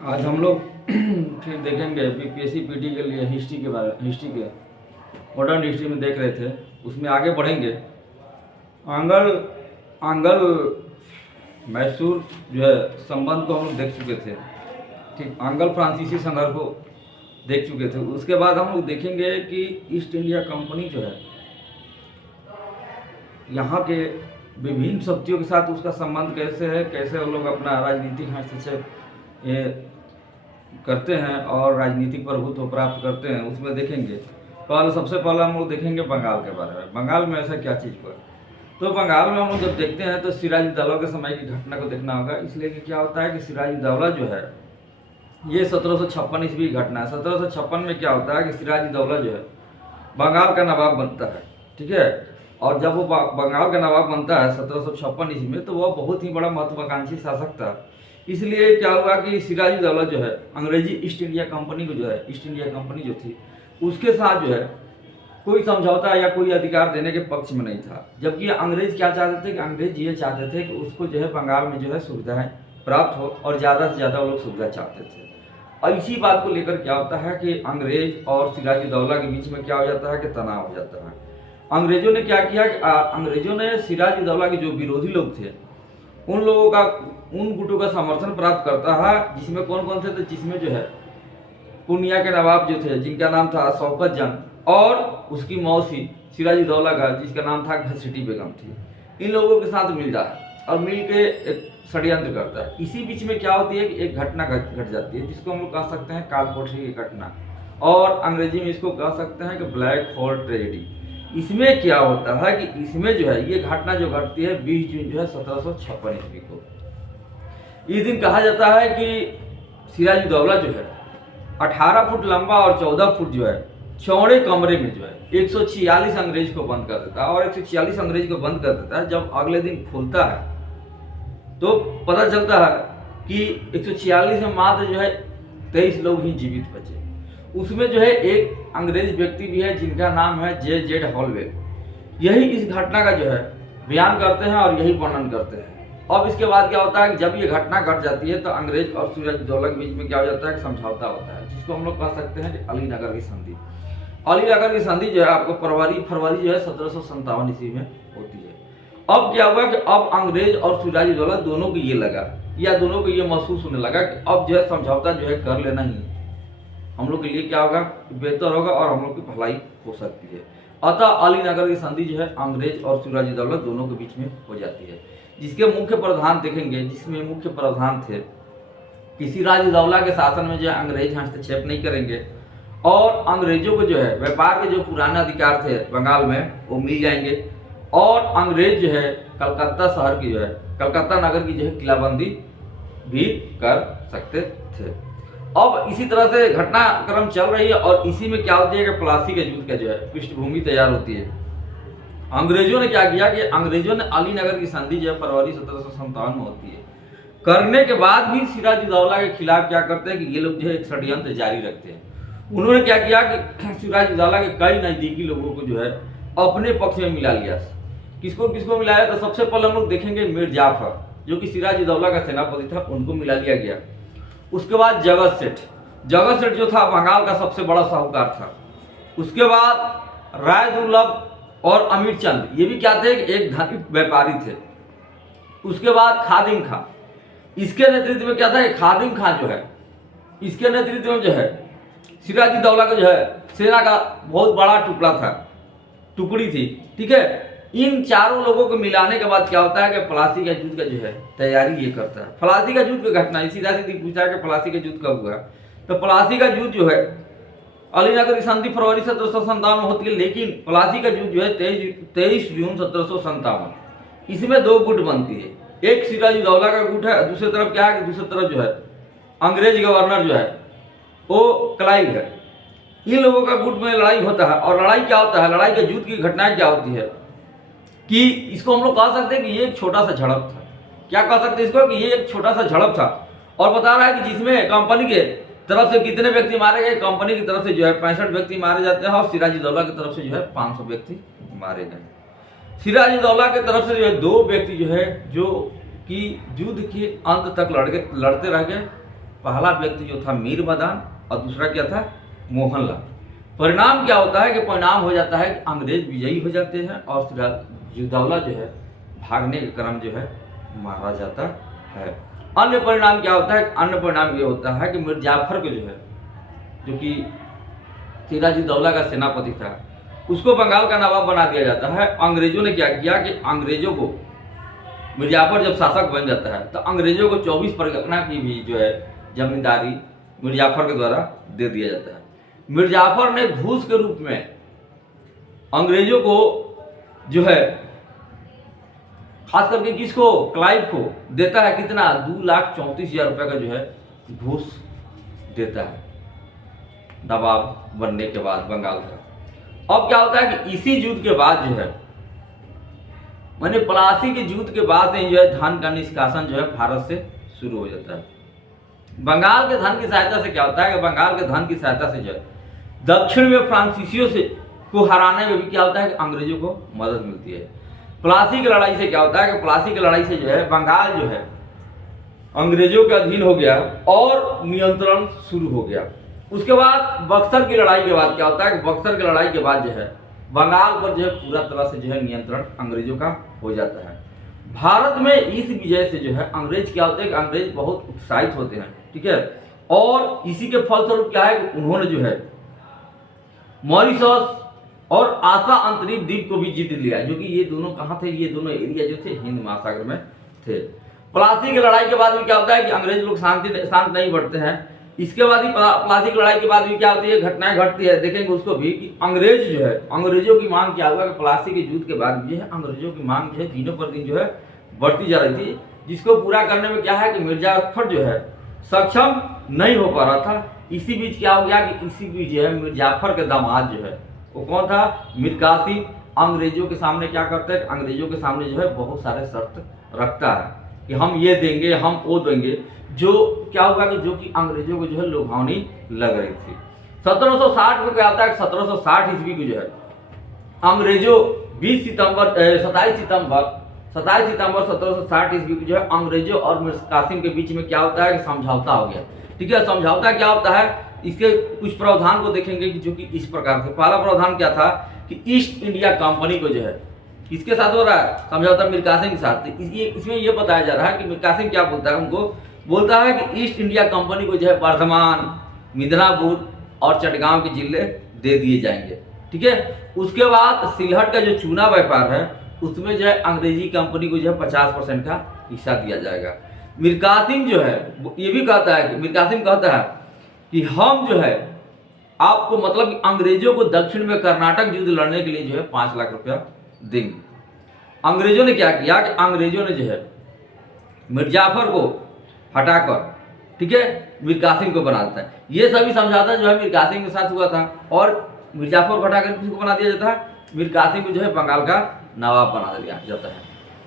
आज हम लोग फिर देखेंगे बीपीएससी पीटी के लिए हिस्ट्री के मॉडर्न हिस्ट्री में देख रहे थे, उसमें आगे बढ़ेंगे। आंगल आंगल मैसूर जो है संबंध को हम लोग देख चुके थे, ठीक। आंगल फ्रांसीसी संघर्ष को देख चुके थे। उसके बाद हम लोग देखेंगे कि ईस्ट इंडिया कंपनी जो है यहाँ के विभिन्न शक्तियों के साथ उसका संबंध कैसे है, कैसे वो लोग अपना राजनीतिक हस्तक्षेप ये करते हैं और राजनीतिक प्रभुत्व प्राप्त करते हैं, उसमें देखेंगे। सबसे पहले हम लोग देखेंगे बंगाल के बारे में। बंगाल में ऐसा क्या चीज़ हुआ, तो बंगाल में हम लोग जब देखते हैं तो सिराजुद्दौला के समय की घटना को देखना होगा। इसलिए कि क्या होता है कि सिराजुद्दौला जो है ये 1756 ईस्वी की घटना है। 1756 में क्या होता है कि सिराजुद्दौला जो है बंगाल का नवाब बनता है, ठीक है। और जब वो बंगाल का नवाब बनता है 1756 ईस्वी में, तो वह बहुत ही बड़ा महत्वाकांक्षी शासक था। इसलिए क्या हुआ कि सिराजुद्दौला जो है अंग्रेजी ईस्ट इंडिया कंपनी को जो है, ईस्ट इंडिया कंपनी जो थी उसके साथ जो है कोई समझौता या कोई अधिकार देने के पक्ष में नहीं था। जबकि अंग्रेज क्या चाहते थे कि अंग्रेज ये चाहते थे कि उसको जो है बंगाल में जो है सुविधाएं प्राप्त हो और ज़्यादा से ज़्यादा वो लोग सुविधा चाहते थे। और इसी बात को लेकर क्या होता है कि अंग्रेज और सिराजुद्दौला के बीच में क्या हो जाता है कि तनाव हो जाता है। अंग्रेजों ने क्या किया कि अंग्रेजों ने सिराजुद्दौला के जो विरोधी लोग थे उन लोगों का, उन गुटों का समर्थन प्राप्त करता है, जिसमें कौन कौन थे, तो जिसमें जो है पूर्णिया के नवाब जो थे जिनका नाम था शौकत जंग, और उसकी मौसी सिराजुद्दौला का जिसका नाम था घसीटी बेगम थी। इन लोगों के साथ मिलता है और मिल के एक षड्यंत्र करता है। इसी बीच में क्या होती है कि एक घटना घट जाती है जिसको हम लोग कह सकते हैं कालकोठरी की घटना, और अंग्रेजी में इसको कह सकते हैं कि ब्लैक होल ट्रेजेडी। इसमें क्या होता है कि इसमें जो है ये घटना जो घटती है 20 जून जो है 1756 ईस्वी को। इस दिन कहा जाता है कि सिराजुद्दौला जो है 18 फुट लंबा और 14 फुट जो है चौड़े कमरे में जो है 146 अंग्रेज को बंद कर देता है, और 146 अंग्रेज को बंद कर देता है। जब अगले दिन खुलता है तो पता चलता है कि 146 में मात्र जो है 23 लोग ही जीवित बचे। उसमें जो है एक अंग्रेज व्यक्ति भी है जिनका नाम है J.Z. हॉलवे। यही इस घटना का जो है बयान करते हैं और यही वर्णन करते हैं। अब इसके बाद क्या होता है कि जब ये घटना घट जाती है तो अंग्रेज और सिराजुद्दौला के बीच में क्या हो जाता है कि समझौता होता है, जिसको हम लोग कह सकते हैं कि अलीनगर की संधि। अलीनगर की संधि जो है आपको फरवरी जो है 1757 ईस्वी में होती है। अब क्या हुआ कि अब अंग्रेज और सिराजुद्दौला दोनों को ये लगा, या दोनों को ये महसूस होने लगा कि अब जो है समझौता जो है कर लेना ही हम लोग के लिए क्या होगा, बेहतर होगा और हम लोग की भलाई हो सकती है। अतः अलीनगर की संधि जो है अंग्रेज और सिराजुद्दौला दोनों के बीच में हो जाती है, जिसके मुख्य प्रधान देखेंगे, जिसमें मुख्य प्रधान थे कि सिराजुद्दौला के शासन में जो है अंग्रेज हस्तक्षेप नहीं करेंगे, और अंग्रेजों को जो है व्यापार के जो पुराने अधिकार थे बंगाल में वो मिल जाएंगे, और अंग्रेज जो है कलकत्ता शहर की जो है, कलकत्ता नगर की जो है किलाबंदी भी कर सकते थे। अब इसी तरह से घटनाक्रम चल रही है, और इसी में क्या होती है कि प्लासी के युद्ध का जो है पृष्ठभूमि तैयार होती है। अंग्रेजों ने क्या किया कि अंग्रेजों ने अलीनगर की संधि जो है फरवरी 1757 में होती है, करने के बाद भी सिराजुद्दौला के खिलाफ क्या करते हैं कि ये लोग जो है एक षड्यंत्र जारी रखते हैं। उन्होंने क्या किया कि सिराजुद्दौला के कई नजदीकी लोगों को जो है अपने पक्ष में मिला लिया। किसको किसको मिलाया, तो सबसे पहले हम लोग देखेंगे मीर जाफर जो कि सिराजुद्दौला का सेनापति था, उनको मिला लिया गया। उसके बाद जगत सेठ जो था बंगाल का सबसे बड़ा साहूकार था। उसके बाद राय दुर्लभ और अमीर चंद, ये भी क्या थे कि एक धनिक व्यापारी थे। उसके बाद खादिम खां, इसके नेतृत्व में क्या था कि खादिम खां जो है इसके नेतृत्व में जो है सिराजुद्दौला का जो है सेना का बहुत बड़ा टुकड़ी थी, ठीक है। इन चारों लोगों को मिलाने के बाद क्या होता है कि प्लासी का युद्ध का जो है तैयारी ये करता है। प्लासी का युद्ध की घटना सीधा सीधी पूछा कि प्लासी का युद्ध कब हुआ, तो प्लासी का युद्ध जो है अलीनगर की संधि फरवरी 1757 में होती है, लेकिन प्लासी का युद्ध जो है 23 जून 1757। इसमें दो गुट बनती है, एक सिराजुद्दौला का गुट है, दूसरी तरफ क्या है कि दूसरी तरफ जो है अंग्रेज गवर्नर जो है वो क्लाइव है। इन लोगों का गुट में लड़ाई होता है, और लड़ाई क्या होता है, लड़ाई के युद्ध की घटनाएं क्या होती है कि इसको हम लोग कह सकते हैं कि ये एक छोटा सा झड़प था। क्या कह सकते हैं इसको कि ये एक छोटा सा झड़प था, और बता रहा है कि जिसमें कंपनी के तरफ से कितने व्यक्ति मारे गए, कंपनी की तरफ से जो है 65 व्यक्ति मारे जाते हैं, और सिराजुद्दौला की तरफ से जो है 500 व्यक्ति मारे गए। सिराजुद्दौला की तरफ से जो है 2 व्यक्ति जो है जो कि युद्ध के अंत तक लड़ते रह गए, पहला व्यक्ति जो था मीर मदान और दूसरा क्या था, मोहनलाल। परिणाम क्या होता है कि परिणाम हो जाता है कि अंग्रेज विजयी हो जाते हैं और सिराजुद्दौला जो है भागने का क्रम जो है मारा जाता है। अन्य परिणाम क्या होता है, अन्य परिणाम ये होता है कि मीर जाफर को जो है, जो कि सिराजुद्दौला का सेनापति था, उसको बंगाल का नवाब बना दिया जाता है। अंग्रेजों ने क्या किया कि अंग्रेजों को, मीर जाफर जब शासक बन जाता है तो अंग्रेजों को 24 परगना की भी जो है जमींदारी मीर जाफर के द्वारा दे दिया जाता है। मीर जाफर ने घूस के रूप में अंग्रेजों को जो है, खास करके किसको, क्लाइव को देता है कितना, 2,34,000 रुपये का जो है घूस देता है नवाब बनने के बाद बंगाल का। अब क्या होता है कि इसी युद्ध के बाद जो है, माने प्लासी के युद्ध के बाद से जो है धन का निष्कासन जो है भारत से शुरू हो जाता है। बंगाल के धन की सहायता से क्या होता है कि बंगाल के धन की सहायता से जो है दक्षिण में फ्रांसीसियों से को हराने में भी क्या होता है कि अंग्रेजों को मदद मिलती है। प्लासी की लड़ाई से क्या होता है कि प्लासी की लड़ाई से जो है बंगाल जो है अंग्रेजों के अधीन हो गया और नियंत्रण शुरू हो गया। उसके बाद बक्सर की लड़ाई के बाद क्या होता है कि बक्सर की लड़ाई के बाद जो है बंगाल पर जो है पूरा तरह से जो है नियंत्रण अंग्रेजों का हो जाता है। भारत में इस विजय से जो है अंग्रेज क्या होते हैं कि अंग्रेज बहुत उत्साहित होते हैं, ठीक है। और इसी के फलस्वरूप क्या है कि उन्होंने जो है मॉरिशस और आशा अंतरिक्ष द्वीप को भी जीत लिया, जो कि ये दोनों कहाँ थे, ये दोनों एरिया जो थे हिंद महासागर में थे। प्लासी की लड़ाई के बाद भी क्या होता है कि अंग्रेज लोग शांत नहीं बढ़ते हैं। इसके बाद ही प्लासी की लड़ाई के बाद भी क्या होती है, घटनाएं घटती है, देखेंगे उसको भी कि अंग्रेज जो है, अंग्रेजों की मांग क्या हुआ कि प्लासी के युद्ध के बाद जो है अंग्रेजों की मांग जो है दिनों पर दिन जो है बढ़ती जा रही थी, जिसको पूरा करने में क्या है कि मीर जाफर जो है सक्षम नहीं हो पा रहा था। इसी बीच क्या हो गया कि इसी बीच जो है मीर जाफर के दामाद जो है वो कौन था, मीर कासिम, अंग्रेजों के सामने क्या करता है, अंग्रेजों के सामने जो है बहुत सारे शर्त रखता है कि हम ये देंगे, हम वो देंगे, जो क्या हुआ कि जो कि अंग्रेजों को जो है लुभावनी लग रही थी। 1760 में क्या होता है, 1760 ईस्वी को जो है अंग्रेजों 27 सितंबर 1760 ईस्वी को जो है अंग्रेजों और मीर कासिम के बीच में क्या होता है कि समझौता हो गया, ठीक है। समझौता क्या होता है, इसके कुछ प्रावधान को देखेंगे कि जो कि इस प्रकार से, पहला प्रावधान क्या था कि ईस्ट इंडिया कंपनी को जो है किसके साथ हो रहा है समझौता, मीर कासिम के साथ। इसमें यह बताया जा रहा है कि मीर कासिम क्या बोलता है, उनको बोलता है कि ईस्ट इंडिया कंपनी को जो है वर्धमान, मिदनापुर और चटगांव के जिले दे दिए जाएंगे, ठीक है। उसके बाद सिलहट का जो चूना व्यापार है उसमें जो है अंग्रेजी कंपनी को जो है 50% का हिस्सा दिया जाएगा। मीर कासिम जो है ये भी कहता है कि मीर कासिम कहता है कि हम जो है आपको, मतलब अंग्रेजों को दक्षिण में कर्नाटक युद्ध लड़ने के लिए जो है 5 लाख रुपया देंगे। अंग्रेजों ने क्या किया कि अंग्रेजों ने जो है मीर जाफर को हटाकर, ठीक है, मीर कासिम को बना देता है। ये सभी समझौता जो है मीर कासिम के साथ हुआ था और मीर जाफर को हटाकर किसको बना दिया जाता है, मीर कासिम को जो है बंगाल का नवाब बना दिया जाता है।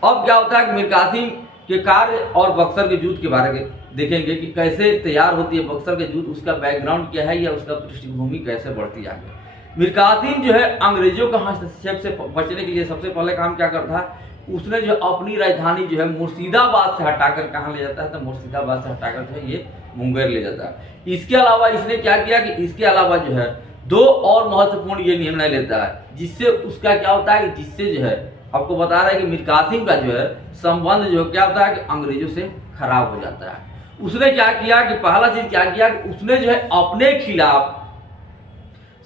अब क्या होता है कि मीर कासिम के कार्य और बक्सर के युद्ध के बारे में देखेंगे कि कैसे तैयार होती है बक्सर के युद्ध, उसका बैकग्राउंड क्या है या उसका पृष्ठभूमि कैसे बढ़ती आगे। मीर कासिम जो है अंग्रेजों के हस्तक्षेप से बचने के लिए सबसे पहले काम क्या करता है, उसने जो अपनी राजधानी जो है मुर्शिदाबाद से हटाकर कहाँ ले जाता है, तो मुर्शिदाबाद से हटाकर जो है ये मुंगेर ले जाता है। इसके अलावा इसने क्या किया कि इसके अलावा जो है 2 और महत्वपूर्ण ये निर्णय लेता है, जिससे उसका क्या होता है, जिससे जो है आपको बता रहा है कि मीर कासिम का जो है संबंध जो क्या होता है कि अंग्रेजों से खराब हो जाता है। उसने क्या किया कि पहला चीज क्या किया कि उसने जो है अपने खिलाफ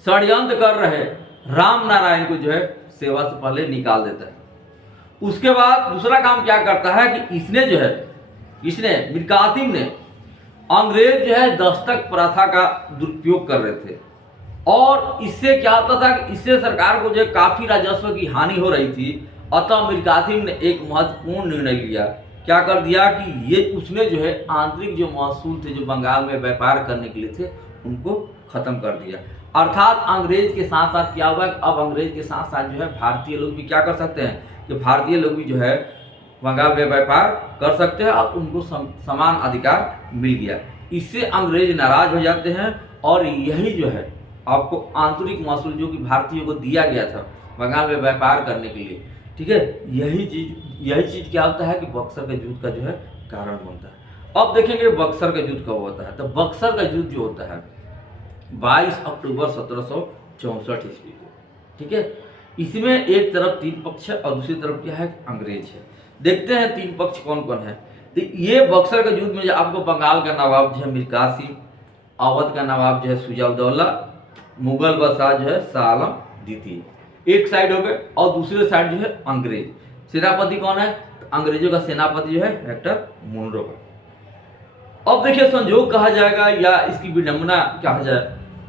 षड्यंत्र कर रहे राम नारायण को जो है सेवा से पहले निकाल देता है। उसके बाद दूसरा काम क्या करता है कि इसने मीर कासिम ने अंग्रेज जो है दस्तक प्रथा का दुरुपयोग कर रहे थे और इससे क्या होता था कि इससे सरकार को जो है काफी राजस्व की हानि हो रही थी। अतः मीर कासिम ने एक महत्वपूर्ण निर्णय लिया, क्या कर दिया कि ये उसने जो है आंतरिक जो महसूल थे जो बंगाल में व्यापार करने के लिए थे उनको खत्म कर दिया। अर्थात अंग्रेज के साथ साथ क्या हुआ, अब अंग्रेज के साथ साथ जो है भारतीय लोग भी क्या कर सकते हैं कि भारतीय लोग भी जो है बंगाल में व्यापार कर सकते हैं और उनको समान अधिकार मिल गया। इससे अंग्रेज नाराज हो जाते हैं और यही जो है आपको आंतरिक महसूल जो कि भारतीयों को दिया गया था बंगाल में व्यापार करने के लिए, ठीक है, यही चीज क्या होता है कि बक्सर के युद्ध का जो है कारण बनता है। अब देखेंगे बक्सर का युद्ध कब होता है। तो बक्सर का युद्ध जो होता है 22 अक्टूबर 1764 ईस्वी को, ठीक है। इसमें एक तरफ तीन पक्ष है और दूसरी तरफ क्या है, अंग्रेज है। देखते हैं तीन पक्ष कौन कौन है। तो ये बक्सर का युद्ध में जो आपको बंगाल का नवाब जो है मीर कासिम, अवध का नवाब जो है शुजा-उद-दौला, मुगल बादशाह जो है शाह आलम द्वितीय एक साइड हो गए, और दूसरे साइड जो है अंग्रेज। सेनापति कौन है, तो अंग्रेजों का सेनापति जो है हेक्टर मुनरो का। अब देखिए संजोग कहा जाएगा या इसकी विडंबना कहा जाए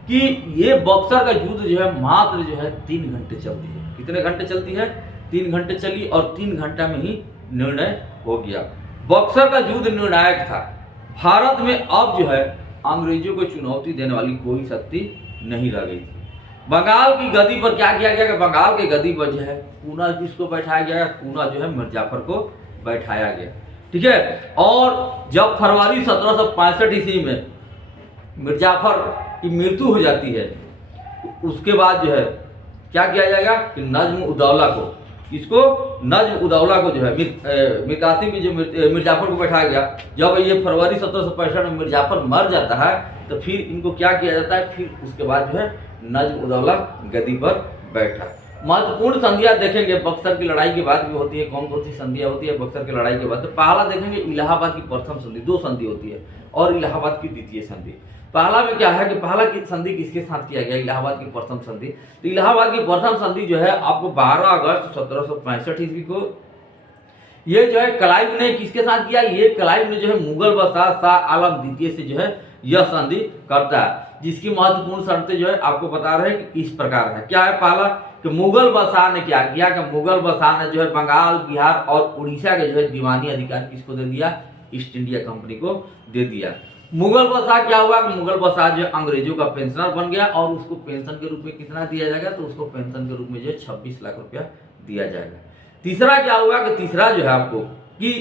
कि ये बक्सर का युद्ध जो है मात्र जो है 3 घंटे चलती है। कितने घंटे चलती है, 3 घंटे चली, और 3 घंटा में ही निर्णय हो गया। बक्सर का युद्ध निर्णायक था। भारत में अब जो है अंग्रेजों को चुनौती देने वाली कोई शक्ति नहीं रह गई थी। बंगाल की गद्दी पर क्या किया गया कि बंगाल की गद्दी पर जो है पूना किसको बैठाया गया, पूना जो है मिर्जाफर को बैठाया गया, ठीक है। और जब फरवरी 1765 ईस्वी में मिर्जाफर की मृत्यु हो जाती है, उसके बाद जो है क्या किया जाएगा कि नज्म-उद-दौला को, इसको नज्म-उद-दौला को जो है मीर कासिम की जो मिर्जाफर को बैठाया गया। जब ये फरवरी 1765 में मिर्जाफर मर जाता है तो फिर इनको क्या किया जाता है, फिर उसके बाद जो है नज्म-उद-दौला गद्दी पर बैठा। महत्वपूर्ण संधियां देखेंगे बक्सर की लड़ाई के बाद भी होती है। कौन कौन सी संधियां होती है बक्सर की लड़ाई के बाद, तो पहला देखेंगे इलाहाबाद की प्रथम संधि, 2 संधि होती है, और इलाहाबाद की द्वितीय संधि। पहला में क्या है कि पहला की संधि किसके साथ किया गया, इलाहाबाद की प्रथम संधि। तो इलाहाबाद की प्रथम संधि जो है आपको 12 अगस्त 1765 ईस्वी को, ये जो है क्लाइव ने किसके साथ किया, ये क्लाइव ने जो है मुगल बादशाह शाह आलम द्वितीय से जो है यह संधि करता है, जिसकी महत्वपूर्ण शर्तें जो है आपको बता रहे हैं कि इस प्रकार है। क्या है, पहला कि मुगल बादशाह ने क्या किया कि मुगल बादशाह ने जो है बंगाल, बिहार और उड़ीसा के जो है दीवानी अधिकार किसको दे दिया, ईस्ट इंडिया कंपनी को दे दिया। मुगल बादशाह क्या हुआ कि मुगल बादशाह जो अंग्रेजों का पेंशनर बन गया, और उसको पेंशन के रूप में कितना दिया जाएगा, तो उसको पेंशन के रूप में जो है 26 लाख रुपया दिया जाएगा। तीसरा क्या हुआ कि तीसरा जो है आपको कि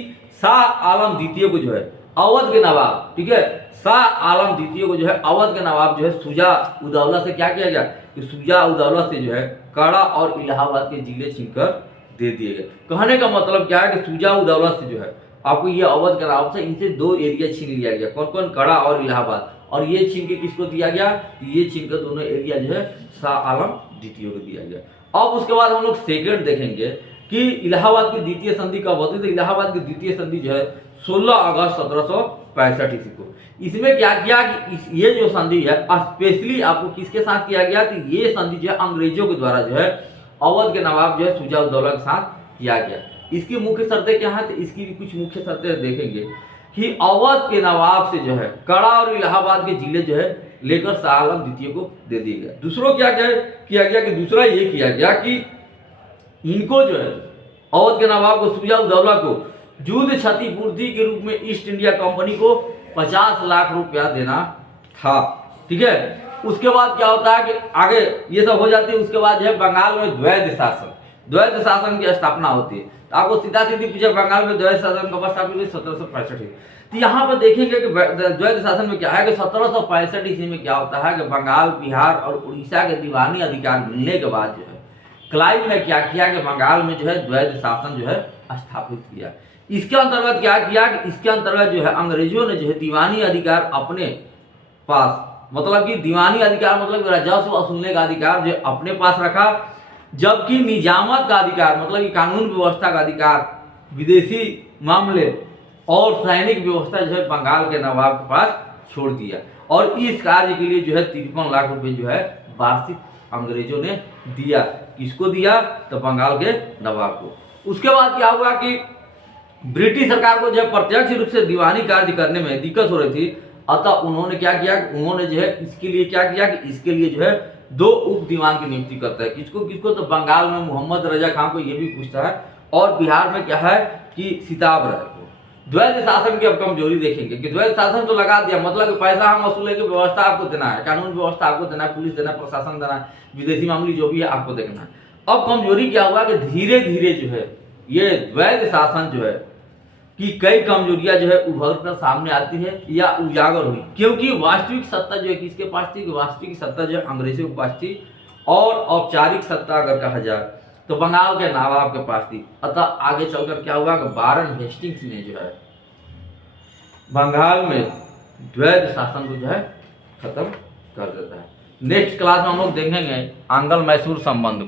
शाह आलम द्वितीय को जो है अवध के नवाब, ठीक है, शाह आलम द्वितीय को जो है अवध के नवाब जो है शुजा-उद-दौला से क्या किया गया कि शुजा-उद-दौला से जो है कड़ा और इलाहाबाद के जिले छीनकर दे दिए गए। कहने का मतलब क्या है कि शुजा-उद-दौला से जो है आपको ये अवध के नवाब से इनसे 2 एरिया छीन लिया गया, कौन कौन, कड़ा और इलाहाबाद, और ये छीन के किसको दिया गया, ये छीन कर दोनों एरिया जो है शाह आलम द्वितीय को दिया गया। अब उसके बाद हम लोग सेकंड देखेंगे कि इलाहाबाद की द्वितीय संधि कब होती है। तो इलाहाबाद की द्वितीय संधि जो है 16 अगस्त 1765 ईस्वी को। इसमें क्या किया कि ये जो संधि है स्पेशली आपको किसके साथ किया गया, तो ये संधि जो है अंग्रेजों के द्वारा जो है अवध के नवाब जो है शुजा-उद-दौला के साथ किया गया। इसकी मुख्य शर्तें क्या है, तो इसकी भी कुछ मुख्य शर्तें देखेंगे कि अवध के नवाब से जो है कड़ा और इलाहाबाद के जिले जो है लेकर शाह आलम द्वितीय को दे दिया गया। दूसरों क्या किया गया कि दूसरा ये किया गया कि इनको जो है अवध के नवाब को, शुजा-उद-दौला को युद्ध क्षतिपूर्ति के रूप में ईस्ट इंडिया कंपनी को 50 लाख रुपया देना था, ठीक है। उसके बाद क्या होता है कि आगे ये सब हो जाती है, उसके बाद जो है बंगाल में द्वैध शासन की स्थापना होती है। तो आपको सीधा सीधी पूछे बंगाल में द्वैध शासन कब स्थापित हुई, 1765। तो यहाँ पर देखेंगे कि द्वैध शासन में क्या है कि 1765 ईस्वी में क्या होता है कि बंगाल, बिहार और उड़ीसा के दीवानी अधिकार मिलने के बाद जो है क्लाइव ने क्या किया कि बंगाल में जो है द्वैध शासन जो है स्थापित किया। इसके अंतर्गत क्या किया कि इसके अंतर्गत जो है अंग्रेजों ने जो है दीवानी अधिकार अपने पास, मतलब कि दीवानी अधिकार मतलब राजस्व वसूलने का अधिकार जो अपने पास रखा, जबकि निजामत का अधिकार मतलब कि कानून व्यवस्था का अधिकार, विदेशी मामले और सैनिक व्यवस्था जो है बंगाल के नवाब के पास छोड़ दिया। और इस कार्य के लिए जो है 53 लाख रुपए जो है वार्षिक अंग्रेजों ने दिया। किसको दिया, तो बंगाल के नवाब को। उसके बाद क्या हुआ कि ब्रिटिश सरकार को जब प्रत्यक्ष रूप से दीवानी कार्य करने में दिक्कत हो रही थी, अतः उन्होंने क्या किया, उन्होंने जो है इसके लिए क्या किया कि इसके लिए जो है 2 उप दीवान की नियुक्ति करता है। किसको, तो बंगाल में मोहम्मद रजा खान को, ये भी पूछता है, और बिहार में क्या है कि सिताब राय को। द्वैध शासन की अब कमजोरी देखेंगे कि द्वैध शासन तो लगा दिया, मतलब पैसा हम वसूलने की व्यवस्था आपको देना है, कानून व्यवस्था आपको देना है, पुलिस देना है, प्रशासन देना है, विदेशी मामले जो भी है आपको देखना है। अब कमजोरी क्या हुआ कि धीरे धीरे जो है ये द्वैध शासन जो है कि कई कमजोरियां जो है उभर कर सामने आती है या उजागर हुई, क्योंकि वास्तविक सत्ता जो है किसके पास थी, वास्तविक सत्ता जो है अंग्रेजों के पास थी, और औपचारिक सत्ता अगर कहा जाए तो बंगाल के नवाब के पास थी। अतः आगे चलकर क्या हुआ कि वारन हेस्टिंग्स ने जो है बंगाल में द्वैध शासन को जो है खत्म कर देता है। नेक्स्ट क्लास में हम लोग देखेंगे आंग्ल मैसूर संबंध को।